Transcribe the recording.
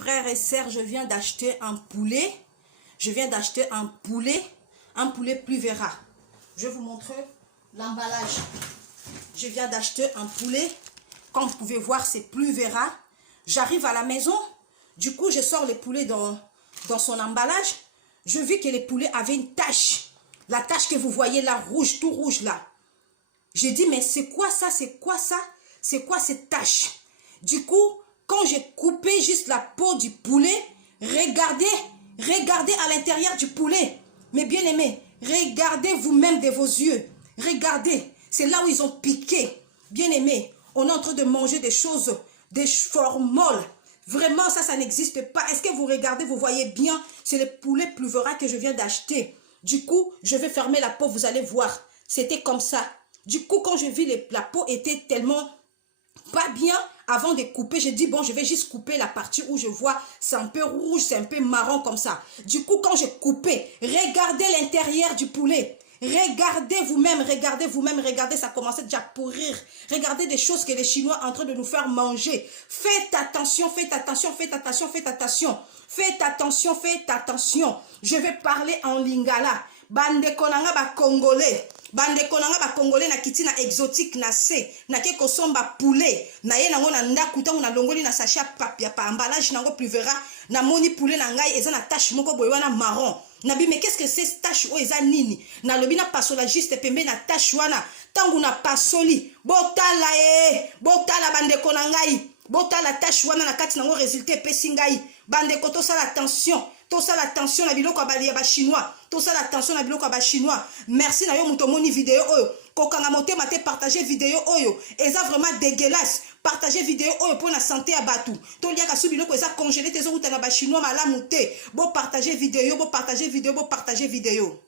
Frères et sœurs, je viens d'acheter un poulet. Je viens d'acheter un poulet plus vera. Je vais vous montrer l'emballage. Je viens d'acheter un poulet. Comme vous pouvez voir, c'est plus vera. J'arrive à la maison. Du coup, je sors le poulet dans son emballage. Je vis que le poulet avait une tache. La tache que vous voyez là, rouge, tout rouge là. J'ai dit, mais c'est quoi ça? C'est quoi ça? C'est quoi cette tache? Du coup, quand j'ai coupé juste la peau du poulet, regardez à l'intérieur du poulet. Mes bien-aimés, regardez vous-même de vos yeux. Regardez, c'est là où ils ont piqué. Bien-aimés, on est en train de manger des choses, des formoles. Vraiment, ça n'existe pas. Est-ce que vous regardez, vous voyez bien? C'est le poulet plus vera que je viens d'acheter. Du coup, je vais fermer la peau, vous allez voir. C'était comme ça. Du coup, quand je vis la peau était tellement pas bien, avant de couper, j'ai dit bon, je vais juste couper la partie où je vois c'est un peu rouge, c'est un peu marron comme ça. Du coup, quand j'ai coupé, regardez l'intérieur du poulet. Regardez vous-même, regardez, ça commençait déjà à pourrir. Regardez des choses que les Chinois sont en train de nous faire manger. Faites attention, faites attention, faites attention, faites attention. Faites attention, faites attention. Je vais parler en lingala. Bande konanga ba congolais. Bande konanga ba congolais na kiti na exotique na se. Na ke kosomba poulet. Na ye nango na ndakuta na longoli na sachet papier pa emballage nango plus vera. Na moni poulet na ngai eza na tache moko boye wana marron. Nabi mais qu'est-ce que c'est cette tache o eza nini? Na lobi na pasola juste pembe na tache wana. Tangu na pasoli. Botala bande konangai. Botala tache wana na kati nango résultat pesi ngai. Bande koto sala attention. Tout ça l'attention na biloko ya ba chinois. Tout ça l'attention na biloko ya ba chinois. Merci na yo muto moni vidéo oyo. Kokanga motema te partager vidéo oyo. Eza vraiment dégueulasse. Partager vidéo oyo pour la santé à batu. To liaka su biloko eza congelé te zo na ba chinois malamu te. Bo partager vidéo, bo partager vidéo, bo partager vidéo.